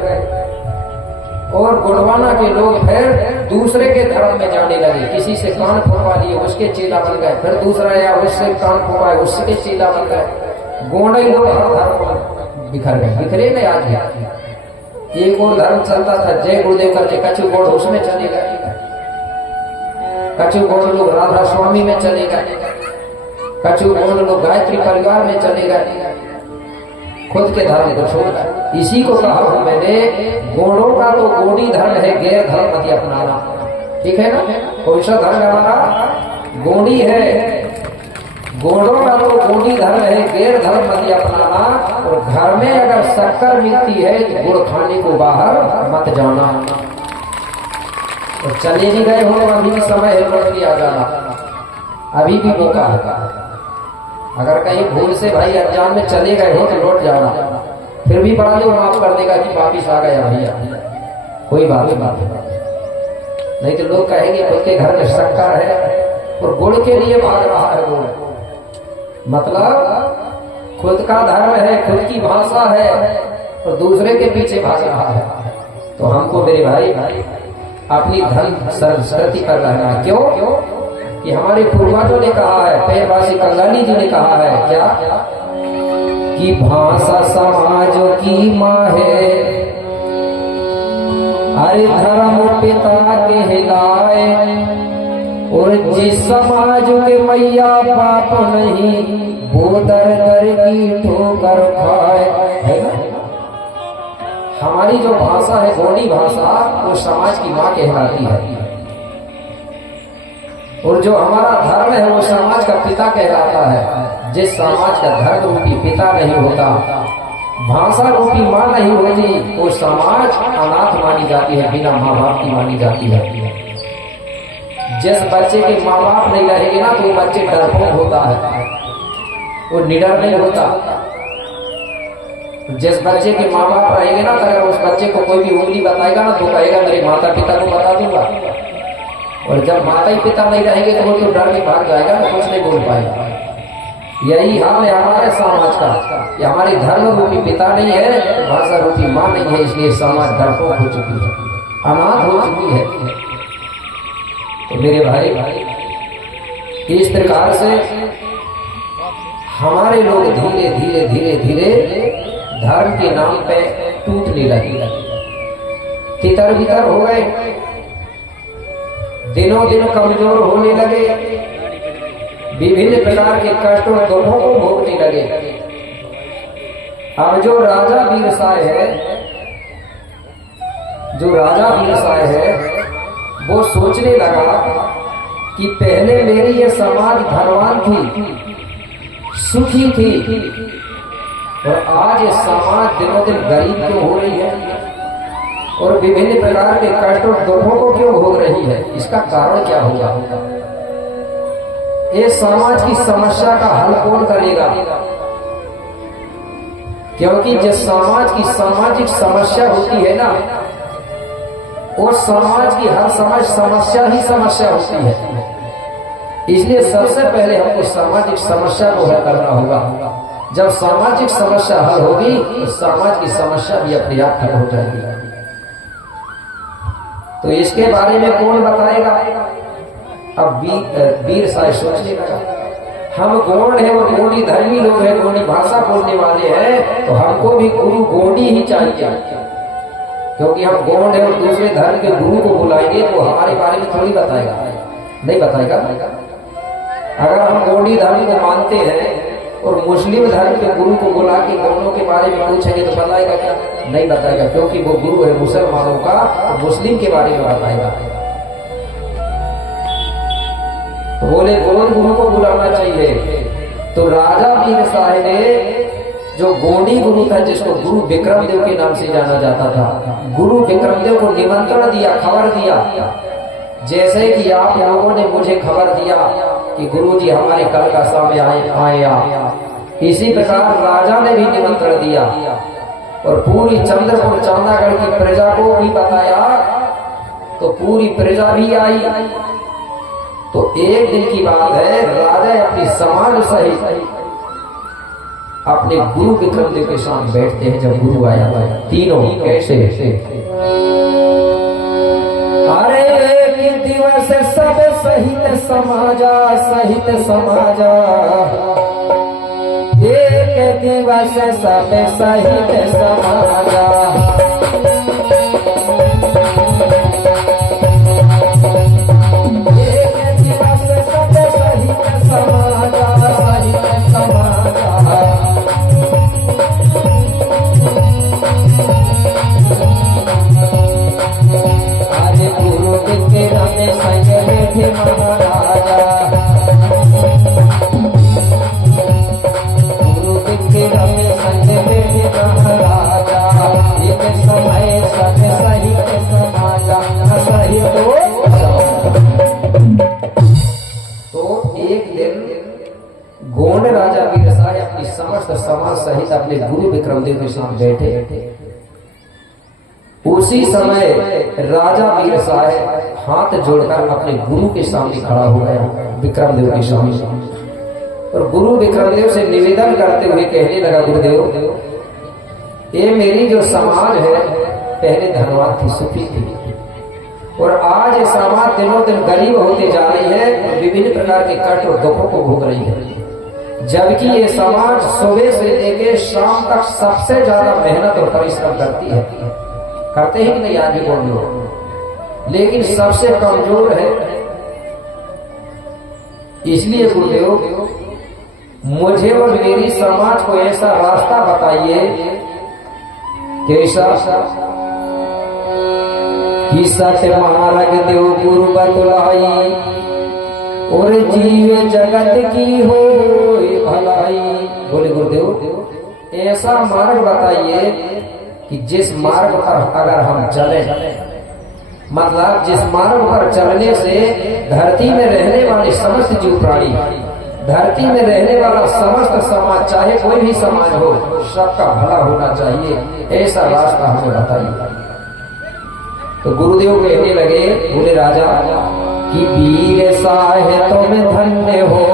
और गोंडवाना के लोग फिर दूसरे के धर्म में जाने लगे। किसी से कान फुकवा लिए, उसके चेला बन गए। फिर दूसरा या उससे कान फुकवाए, उसके चेला बन गए। गोंडई लोग हर धर्म बिखर गए, बिखरे नहीं। आज एक और धर्म चलता था, जय गुरुदेव करके, कछु गोड़ उसमें चले गए, कछु गोड़ लोग राधा स्वामी में चले गए, कछु गोड़ लोग गायत्री परिवार में चले गए, खुद के धर्म को छोड़। इसी को कहा हूं मैंने, गोंडों का तो गोंडी धर्म है, गैर धर्म मत अपनाना। ठीक है ना? कौन सा धर्म हमारा? गोंडी है। गोंडों का तो गोंडी धर्म है, गैर धर्म मत अपनाना। और घर में अगर शक्कर मिलती है तो गुड़ खाने को बाहर मत जाना। तो चले भी गए हो अभी भी समय है लौट के आ जाना, अभी भी मौका है। अगर कहीं भूल से भाई अनजान में चले गए हो तो लौट जाना, फिर भी बड़ा लोग माफ कर देगा कि वापिस आ गया भैया, कोई बात नहीं तो लोग कहेंगे खुद के घर में शक्कर है और गुड़ के लिए भाग रहा है गुड़, मतलब खुद का धर्म है, खुद की भाषा है और दूसरे के पीछे भाग रहा है। तो हमको मेरे भाई अपनी धर्म संस्कृति पर रहना है। क्यों कि हमारे पूर्वजों ने कहा है, पैरवासी कंगाली जी ने कहा है क्या कि भाषा समाज की माँ है, अरे धर्म पिता कहलाए, और जिस समाज के मैया बाप नहीं वो दर दर की ठोकर खाए, है ना। हमारी जो भाषा है गोंडी भाषा वो समाज की माँ कहलाती है, और जो हमारा धर्म है वो समाज का पिता कहलाता है। जिस समाज का धर्म रूपी पिता नहीं होता, भाषा रूपी माँ नहीं होती, वो समाज अनाथ मानी जाती है, बिना माँ बाप की मानी जाती है। जिस बच्चे के माँ बाप नहीं रहेंगे ना तो वो बच्चे डरपोक होता है, वो निडर नहीं होता। जिस बच्चे के माँ बाप रहेंगे ना तो अगर उस बच्चे को कोई भी उंगली बताएगा ना तो कहेगा मेरे माता पिता को बता दूंगा, और जब माता ही पिता नहीं रहेंगे तो वो तो डर के भाग जाएगा, तो कुछ नहीं बोल पाएगा। यही हाल है हमारे समाज का कि हमारे धर्म रूपी पिता नहीं है, भाषा रूपी माँ नहीं है, इसलिए समाज डरपोक हो चुकी है, अनाथ हो चुकी है। तो मेरे भाई इस प्रकार से हमारे लोग धीरे धीरे धीरे धीरे धर्म के नाम पे टूटने लगे, तितर बितर हो गए, दिनों दिन कमजोर होने लगे, विभिन्न प्रकार के कष्ट और दुखों को भोगने लगे। अब जो राजा वीरसाय है, वो सोचने लगा कि पहले मेरी ये समाज धनवान थी, सुखी थी, और आज ये समाज दिनों दिन गरीब क्यों हो रही है और विभिन्न प्रकार के कष्ट और दुखों को क्यों भोग रही है, इसका कारण क्या होगा। ये समाज की समस्या का हल कौन करेगा, क्योंकि जिस समाज की सामाजिक समस्या होती है ना, वो समाज की हर समस्या ही समस्या होती है। इसलिए सबसे पहले हमको सामाजिक समस्या को हल करना होगा। जब सामाजिक समस्या हल होगी तो समाज की समस्या भी अपने आप खत्म हो जाएगी। तो इसके बारे में कौन बताएगा। अब वीरसाय सोचने लगा, हम गोंड है और गोंडी धर्मी लोग हैं, गोंडी भाषा बोलने वाले हैं, तो हमको भी गुरु गोंडी ही चाहिए, क्योंकि हम गोंड है और दूसरे धर्म के गुरु को बुलाएंगे तो हमारे बारे में थोड़ी बताएगा, नहीं बताएगा। अगर हम गोंडी धर्म को मानते हैं और मुस्लिम धर्म के गुरु को बुला के गोंडों के बारे में पूछेंगे तो बताएगा क्या, नहीं बताएगा, क्योंकि वो गुरु है मुसलमानों का, तो मुस्लिम के बारे में बताएगा। तो बोले गोंड गुरु को बुलाना चाहिए। तो राजा वीरसाय ने जो गोंडी गुरु था, जिसको गुरु विक्रमदेव के नाम से जाना जाता था, गुरु विक्रमदेव को निमंत्रण दिया, खबर दिया, जैसे कि आप लोगों ने मुझे खबर दिया कि गुरुजी हमारे कल का समय आए, इसी प्रकार राजा ने भी निमंत्रण दिया और पूरी चंद्रपुर चांदागढ़ की प्रजा को भी बताया, तो पूरी प्रजा भी आई। तो एक दिन की बात है, राजा अपनी समाज सहित अपने गुरु विक्रमदेव के साथ बैठते हैं। जब गुरु आया तीनों कैसे, अरे एक दिवस सब सहित समाजा, सहित समाजा, एक दिवस सब सहित समाजा, एक दिवस सब सहित समाजा, सहित समाजा। संग बैठे महाराजा, गुरु विक्रम संग बैठे महाराजा, एक एक दिन गोंड राजा वीरसाय अपनी समस्त समाज सहित अपने गुरु विक्रमदेव के साथ बैठे। उसी समय राजा वीरसाय हाथ जोड़कर अपने गुरु के सामने खड़ा हो गया, विक्रमदेव के सामने, और गुरु विक्रमदेव से निवेदन करते हुए कहने लगा, गुरुदेव, ये मेरी जो समाज है पहले धनवान थी, सुखी थी, और आज ये समाज दिनों दिन गरीब होते जा रही है, विभिन्न प्रकार के कष्ट और दुखों को भोग रही है। जबकि ये समाज सुबह से लेकर शाम तक सबसे ज्यादा मेहनत और परिश्रम करती है, करते ही नहीं आज भी बोल लो, लेकिन सबसे कमजोर है। इसलिए गुरुदेव, मुझे और मेरी समाज को ऐसा रास्ता बताइए कैसा कि सत्य मार्ग देव गुरु बतलाई, और जीव जगत की हो भलाई। बोले गुरुदेव, ऐसा मार्ग बताइए कि जिस मार्ग पर अगर हम चले, मतलब जिस मार्ग पर चलने से धरती में रहने वाले समस्त जीव प्राणी, धरती में रहने वाला समस्त समाज, चाहे कोई भी समाज हो, सबका भला होना चाहिए, ऐसा रास्ता हमें बताइए। तो गुरुदेव कहने लगे, बोले राजा कि वीर साहे तुम धन्य हो,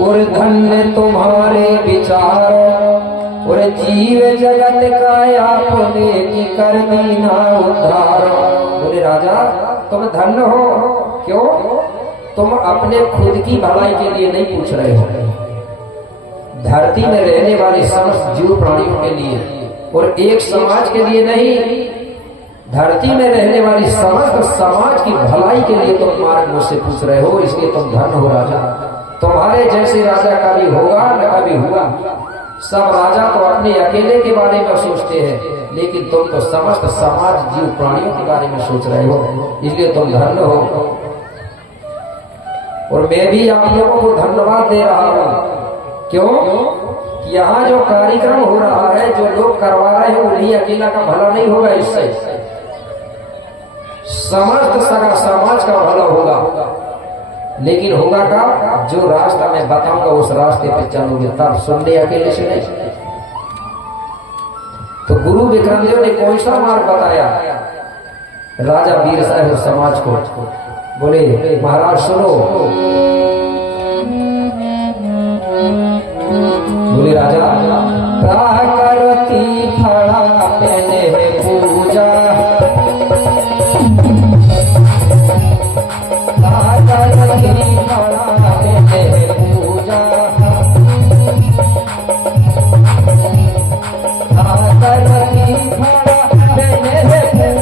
और धन्य तुम्हारे विचार, और जीव जगत का आपने की कर दीना उद्धार। बोले राजा, तुम धन्य हो, क्यों? तुम अपने खुद की भलाई के लिए नहीं पूछ रहे हो, धरती में रहने वाले समस्त जीव प्राणियों के लिए, और एक समाज के लिए नहीं, धरती में रहने वाली समस्त समाज की भलाई के लिए तुम मार्ग मुझसे पूछ रहे हो, इसलिए तुम धन्य हो राजा। तुम्हारे जैसे राजा कभी होगा न कभी हुआ। सब राजा तो अपने अकेले के बारे में सोचते हैं, लेकिन तुम तो समस्त समाज जीव प्राणियों के बारे में सोच रहे हो, इसलिए तुम धन्य हो। और मैं भी आप लोगों को धन्यवाद दे रहा हूं। क्यों? कि यहाँ जो कार्यक्रम हो रहा है, जो लोग करवा रहे हैं, उन्हीं अकेला का भला नहीं होगा, इससे समस्त सारा समाज का भला होगा। लेकिन होगा का, जो रास्ता मैं बताऊंगा उस रास्ते पे चलोगे, तब सुनने अकेले से नहीं। तो गुरु विक्रमदेव ने कौन सा मार्ग बताया राजा वीरसाय और समाज को? बोले महाराज सुनो। बोले राजा, प्राकृति फड़ा पहने पूजा, प्राकृति फड़ा पहने पूजा, प्राकृति फड़ा पहने पूजा,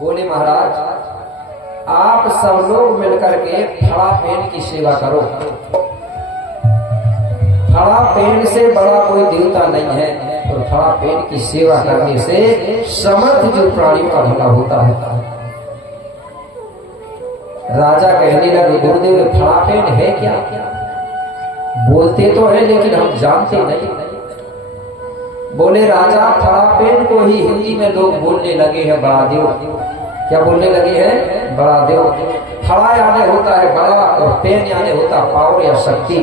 बोले महाराज, आप सब लोग मिलकर के फड़ा पेड़ की सेवा करो। फड़ा पेड़ से बड़ा कोई देवता नहीं है, और फड़ा पेड़ की सेवा करने से समस्त जो प्राणियों का भला होता है। राजा कहने लगे, गुरुदेव फड़ा पेड़ है क्या? बोलते तो है लेकिन हम जानते नहीं। बोले राजा, फड़ा पेड़ को ही हिंदी में लोग बोलने लगे हैं बड़ा देव। क्या बोलने लगे हैं? बड़ा देव। फड़ा यानी होता है बड़ा, और पेड़ यानी होता पावर या शक्ति,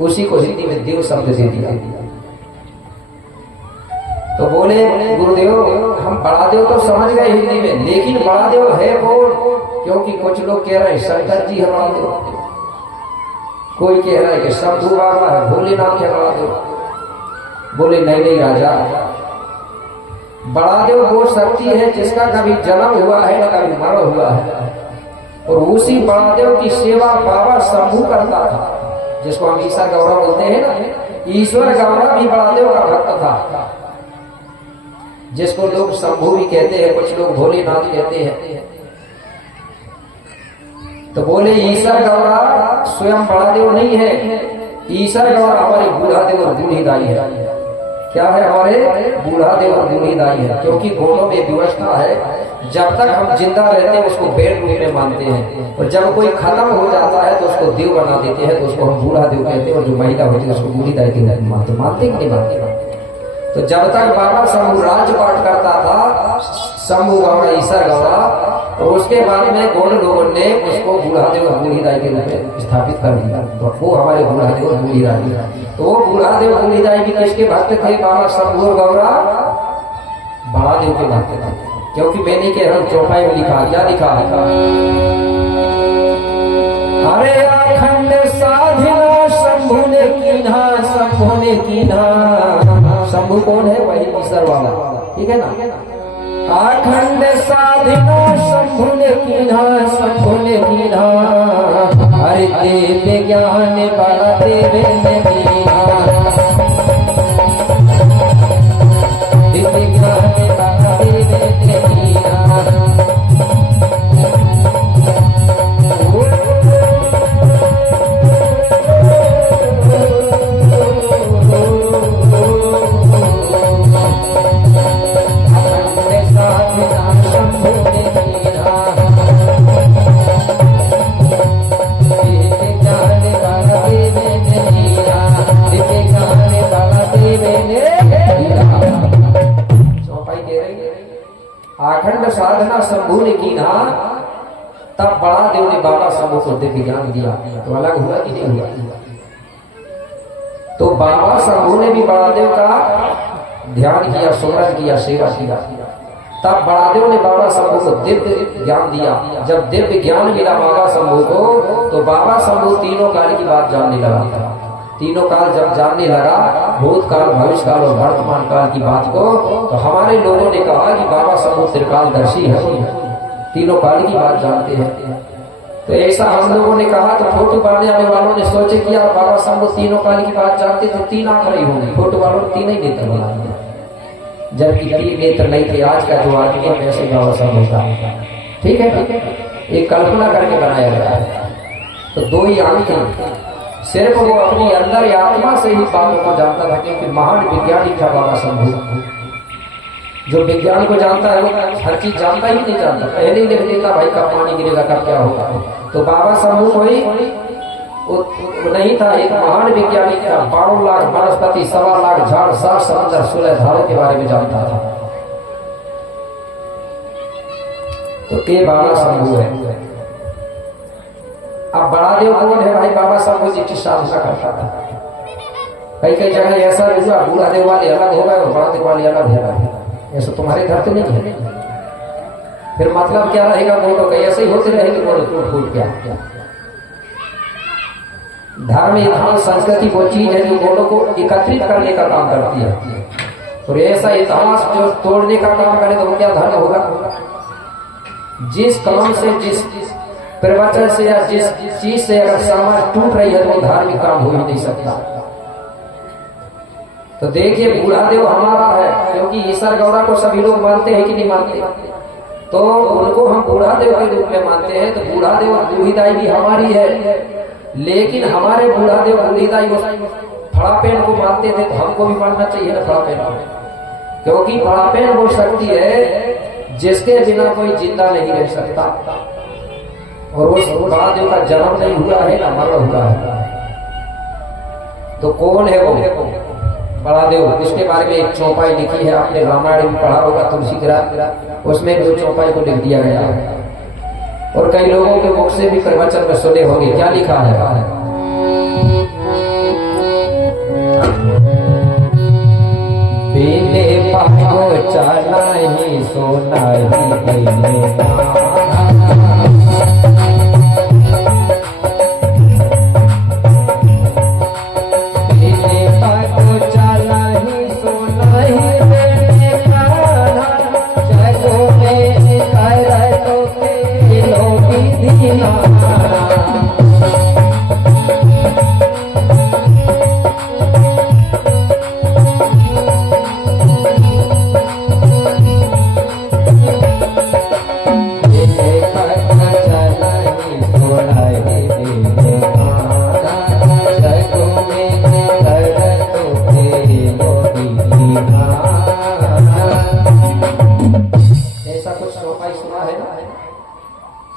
उसी को हिंदी में देव शब्द दे दिया। तो बोले गुरुदेव, हम बड़ा देव तो समझ गए हिंदी में, लेकिन बड़ा देव है कौन? क्योंकि कुछ लोग कह रहे हैं शंकर जी है बड़ा देव, कोई कह रहा है कि शंभू बाबा है, भोलेनाथ है बड़ा देव। बोले नहीं नहीं राजा, बड़ा देव वो शक्ति है जिसका कभी जन्म हुआ है न कभी मरण हुआ है, और उसी बड़ा देव की सेवा बाबा शंभू करता था, जिसको हम ईसा गौरव बोलते हैं ना। ईश्वर गौरव भी बड़ा देव का भक्त था, जिसको लोग शंभू भी कहते हैं, कुछ लोग भोलेनाथ कहते हैं। तो बोले ईश्वर गौरा स्वयं बड़ा देव नहीं है, ईश्वर गौरा हमारे बूढ़ा देव और बूढ़ी दाई है। क्या है हमारे बूढ़ा देव और बूढ़ी दाई है। क्योंकि घोड़ों में व्यवस्था है, जब तक हम जिंदा रहते हैं उसको बेड रूप में मानते हैं, और जब कोई खत्म हो जाता है तो उसको देव बना देते हैं, तो उसको हम बूढ़ा देव कहते हैं, और जो महिला होती है उसको बूढ़ी दाई देव मानते। मानते कि नहीं मानते? तो जब तक बाबा शंभू राज्य पाठ करता था, शंभू गौड़ा ईसर गौड़ा, और उसके बाद में गौड़ लोगों ने उसको बूढ़ा देव और बूढ़ी दाई के रूप में स्थापित कर दिया। तो वो हमारे बूढ़ा देव और बूढ़ी दाई। तो वो बूढ़ा देव बूढ़ी दाई भी किसके भक्त थे? बाबा शंभू और गौड़ा बड़ा देव के भक्त थे। क्योंकि मैंने के हम चौपाई में लिखा, क्या लिखा? अरे अखंड साधना शंभु ने कीन्हा, शंभु ने कीन्हा। शंभु कौन है? वही ईश्वर वाला, ठीक है ना? अखंड साधना शंभु ने कीन्हा, शंभु ने कीन्हा। हरि देव ज्ञान बड़ा देव ने कीन्हा, दिव्य ज्ञान बड़ा देव ने कीन्हा। अखंड साधना शंभू ने की ना, तब बड़ा देव ने बाबा शंभू को दिव्य ज्ञान दिया। तो अलग हुआ कि नहीं हुआ? तो बाबा शंभू ने भी बड़ा देव का ध्यान किया, सुमरन किया, सेवा किया। तब बड़ा देव ने बाबा शंभू को दिव्य ज्ञान दिया। जब दिव्य ज्ञान मिला बाबा शंभू को, तो बाबा शंभू तीनों काल की बात जानने लगा। तीनों काल जब जानने लगा, भूतकाल, भविष्य काल और वर्तमान काल की बात को, तो हमारे लोगों ने कहा कि बाबा शंभू त्रिकालदर्शी है, तीनों काल की बात जानते हैं। तो ऐसा हम लोगों ने कहा, तो फोटो बनाने वालों ने सोचे कि यार बाबा शंभू तीनों काल की बात जानते तो 3 आंख नहीं होंगी। फोटो वालों ने 3 ही नेत्र बना दिया, जबकि 3 नेत्र नहीं थे। आज का जो आदमी है वैसे बाबा शंभू का, ठीक है, एक कल्पना करके बनाया गया है। तो 2 ही आंखें, सिर्फ वो अपनी अंदर आत्मा से ही बातों को जानता था, क्योंकि महान वैज्ञानिक था बाबा शंभू। जो विज्ञान को जानता है वो हर चीज जानता ही नहीं जानता, पहले ही लिख देता भाई कब पानी गिरेगा, कब क्या होगा। तो बाबा शंभू कोई वो नहीं था, एक महान वैज्ञानिक था। 12 लाख वनस्पति, 1.25 लाख झाड़, 7 समंदर, 16 धारों के बारे में जानता था। तो ये बाबा शंभू है। अब बड़ा देव कौन है भाई? बाबा शंभू जी की साधना करता था। कई कई जगह ऐसा हुआ, बूढ़ा देव वाले अलग हो गए और बड़ा देव वाले अलग हो गए। ऐसा तुम्हारे घर तो नहीं है? फिर मतलब क्या रहेगा? वो तो कई ऐसे ही होते रहेंगे, वो टूट फूट क्या। धर्म, इतिहास, संस्कृति वो चीज है जो लोगों को एकत्रित करने का काम करती है। और ऐसा इतिहास जो तोड़ने का काम करे तो वो क्या धर्म होगा? जिस काम से, जिस प्रवचन से या जिस चीज से अगर समाज टूट रही है तो धार्मिक काम हो ही नहीं सकता। तो देखिए बूढ़ा देव हमारा है, क्योंकि ईसर गौड़ा को सभी लोग मानते हैं कि नहीं मानते? तो उनको हम बूढ़ा देव के रूप में मानते हैं। तो बूढ़ा देव और बूढ़ी दाई भी हमारी है, लेकिन हमारे बूढ़ा देव बूढ़ी दाई फड़ापेन को मानते थे, तो हमको भी मानना चाहिए ना फड़ापेन को। क्योंकि फड़ापेन वो शक्ति है जिसके बिना कोई जिंदा नहीं रह सकता। और उस बड़ा देव का जन्म नहीं हुआ है ना मरण हुआ है। तो कौन है वो बड़ा देव? इसके बारे में एक चौपाई लिखी है, आपने रामायण में पढ़ा होगा, तुलसी की रात, उसमें भी चौपाई को लिख दिया गया है। और कई लोगों के मुख से भी प्रवचन में सुने होंगे। क्या लिखा है? पीले पाको चला ही सोना ही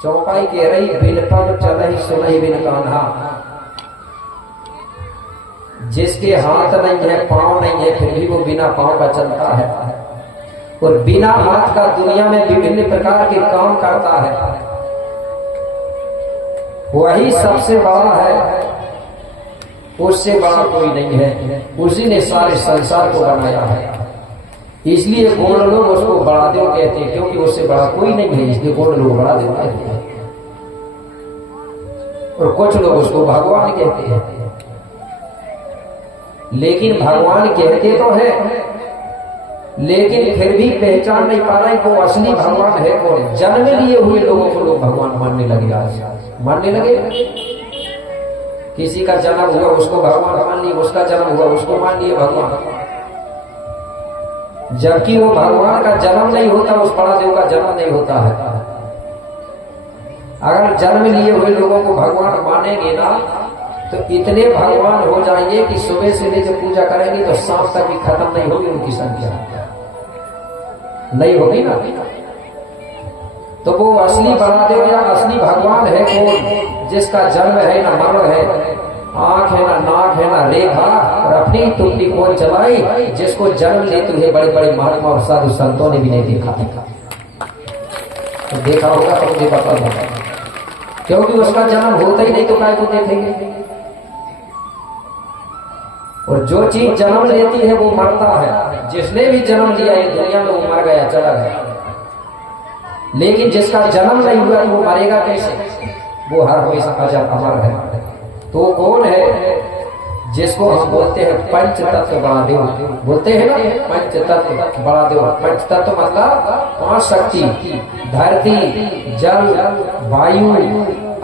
चौपाई कह रही बिन पग चलहि सुनहि बिन कान्हा। जिसके हाथ नहीं है, पांव नहीं है, फिर भी वो बिना पांव का चलता है और बिना हाथ का दुनिया में विभिन्न प्रकार के काम करता है, वही सबसे बड़ा है। उससे बड़ा कोई नहीं है, उसी ने सारे संसार को बनाया है। इसलिए गोड़ लोग उसको बड़ा देव कहते हैं, क्योंकि उससे बड़ा कोई नहीं है, इसलिए गोड़ लोग बड़ा देव कहते हैं। और कुछ लोग उसको भगवान कहते हैं, लेकिन भगवान कहते तो है, लेकिन फिर भी पहचान नहीं पा रहे वो असली भगवान है कौन। जन्म लिए हुए लोगों को लोग भगवान मानने लगे, आज मानने लगे। किसी का जन्म हुआ उसको भगवान मान लिया, उसका जन्म हुआ उसको मान लिए भगवान, जबकि वो भगवान का जन्म नहीं होता, उस बड़ा देव का जन्म नहीं होता है। अगर जन्म लिए हुए लोगों को भगवान मानेंगे ना, तो इतने भगवान हो जाएंगे कि सुबह से लेकर पूजा करेंगे तो शाम तक भी खत्म नहीं होगी उनकी संख्या, नहीं होगी ना। तो वो असली बड़ा देव या असली भगवान है कौन? जिसका जन्म है ना मरण है, आंख है ना नाक है ना रेखा, और अपनी टुकड़ी कौन चलाई, जिसको जन्म लेते हुए बड़े बड़े महात्मा और साधु संतों ने भी नहीं देखा। तो देखा होगा तो मुझे पता होगा, क्योंकि उसका जन्म होता ही नहीं तो काय को देखेंगे। और जो चीज जन्म लेती है वो मरता है। जिसने भी जन्म लिया ये दुनिया में वो मर गया, चला गया। लेकिन जिसका जन्म नहीं हुआ वो मरेगा कैसे? वो हर हमेशा अजर अमर है। तो कौन है? जिसको हम बोलते हैं पंच तत्व बड़ा देव, बोलते हैं ना पंच तत्व बड़ा देव। पंच तत्व मतलब पांच शक्ति, धरती, जल, वायु,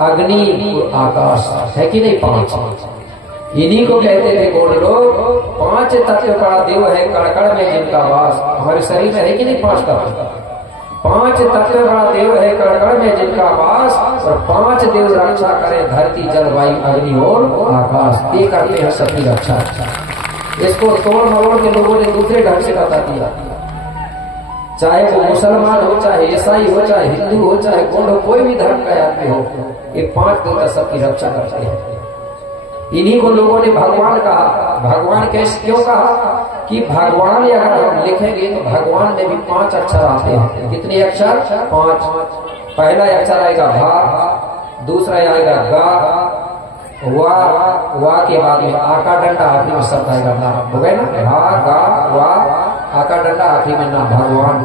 अग्नि और आकाश, है कि नहीं? पांच। इन्हीं को कहते थे गोड़ लोग पांच तत्व बड़ा देव है, कड़कड़ में जिनका वास। हमारे शरीर में है कि नहीं? पांच तत्व, पांच तत्व बड़ा देव है, कड़कड़ में जिनका वास। और पांच देव रक्षा करें, धरती, जल, वायु, अग्नि और आकाश। ये करते हैं सबकी रक्षा। इसको तोड़ मरोड़ के लोगों ने दूसरे ढंग से बता दिया। चाहे वो मुसलमान हो, चाहे ईसाई हो, चाहे हिंदू हो, चाहे कौन हो, कोई भी धर्म का आदमी हो, ये पांच देवता सबकी रक्षा करते हैं। इन्हीं को लोगों ने भगवान कहा। भगवान कैसे क्यों कहा? कि भगवान अगर हम लिखेंगे तो भगवान में भी पांच अक्षर आते हैं। कितने अक्षर? पांच। पहला अक्षर आएगा भा, दूसरा आएगा गा, वा के बाद में आका डंडा, आखिरी में शब्द आएगा ना। हो गए ना? भा, गा, वा, आका डंडा, आखिरी में ना, भगवान।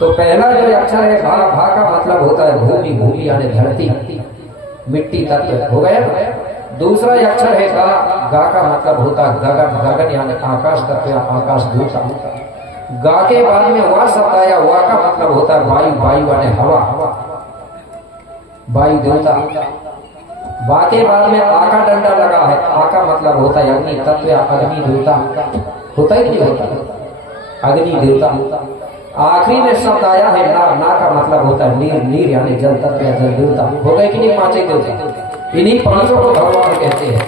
तो पहला जो अक्षर है भा, भा का मतलब होता है भूमि, भूमि यानी धरती, मिट्टी तत्व। हो गया। दूसरा अक्षर है गा, गा का मतलब होता है गगन, गगन यानी आकाश तत्व, आकाश दूसरा। गा के बाद में वा शब्द आया, वा का मतलब होता है वायु, वायु यानी हवा, वायु देवता। वा के बाद में आका डंडा लगा है, आका मतलब होता है अग्नि तत्व, अग्नि देवता। होता ही नहीं होता अग्नि देवता। आखिरी में शब्द आया है ना, ना का मतलब होता है नीर, नीर यानी जल तत्व या जल देवता। हो गए कि नहीं? पांचों देवता। इन्हीं पांचों को भगवान कहते हैं।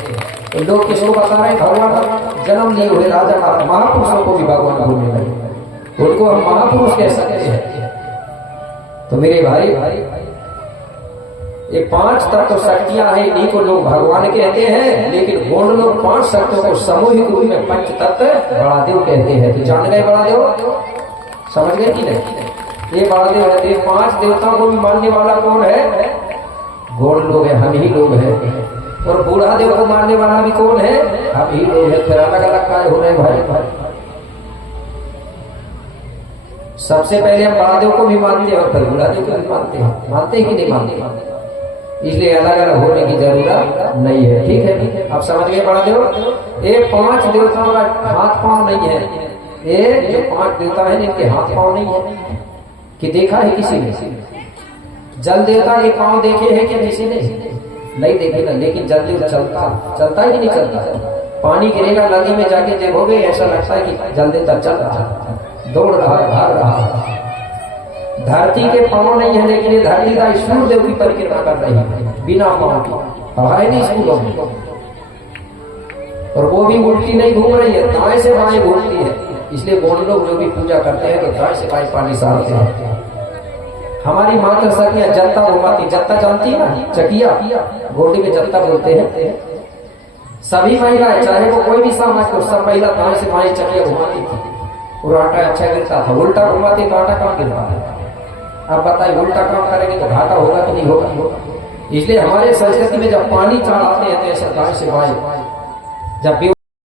तो लोग किसको बता रहे हैं? भगवान जन्म लिए हुए राजा महापुरुषों को भी भगवान बोलने लगे, उनको हम महापुरुष कह सकते हैं। तो मेरे भाई, ये पांच तत्व शक्तियां हैं, इन्हीं को लोग भगवान कहते हैं। लेकिन गोंड लोग पांच शक्तियों को सामूहिक रूप में पंच तत्व बड़ा देव कहते हैं। तो जान गए बड़ा देव? समझ गए कि नहीं? ये बड़ा देव है। पांच देवताओं को भी मानने वाला कौन है? गोड़ लोग है, हम ही लोग हैं। और बूढ़ा देव को मानने वाला भी कौन है? हम ही लोग हैं। फिर अलग अलग काय हो रहे भाई? सबसे पहले हम बड़ा देव को भी मानते हैं और फिर बूढ़ा देव को भी मानते हैं। मानते हैं कि नहीं मानते? इसलिए अलग अलग होने की जरूरत नहीं है। ठीक है, आप समझ गए बड़ा देव? ये पांच देवताओं का हाथ पांव नहीं है। ये जो पांच देवता है इनके हाथ पांव नहीं है कि देखा है किसी ने? जल देवता के पांव देखे हैं कि किसी ने? नहीं देखे ना। लेकिन जल देवता चलता ही नहीं चलता। पानी गिरेगा नदी में जाके देखोगे, ऐसा लगता है कि जल देवता चल रहा है, दौड़ रहा है, भाग रहा है। धरती के पांव नहीं है, लेकिन ये धरती का सूर्य देव की परिक्रमा कर रही है बिना पांव की। पढ़ाई नहीं स्कूलों में। और वो भी उल्टी नहीं घूम रही है, दाएं से बाएं घूमती है। इसलिए गोंड लोग जो भी पूजा करते हैं तो दाएं से बाएं पानी सारते हैं। हमारी माता सखियां जत्ता घुमाती, जत्ता जानती है ना, चकिया, गोटी में जत्ता बोलते हैं। सभी महिलाएं चाहे वो कोई भी समाज को, सब महिला दाएं से बाएं चकिया घुमाती थी और आटा अच्छा गिरता था। उल्टा घुमाती तो आटा कम गिरता था। अब बताइए उल्टा काम करेंगे तो घाटा होगा कि नहीं होगा? इसलिए हमारे संस्कृति में जब पानी चढ़ाते हैं तो ऐसा दाएं से बाएं, जब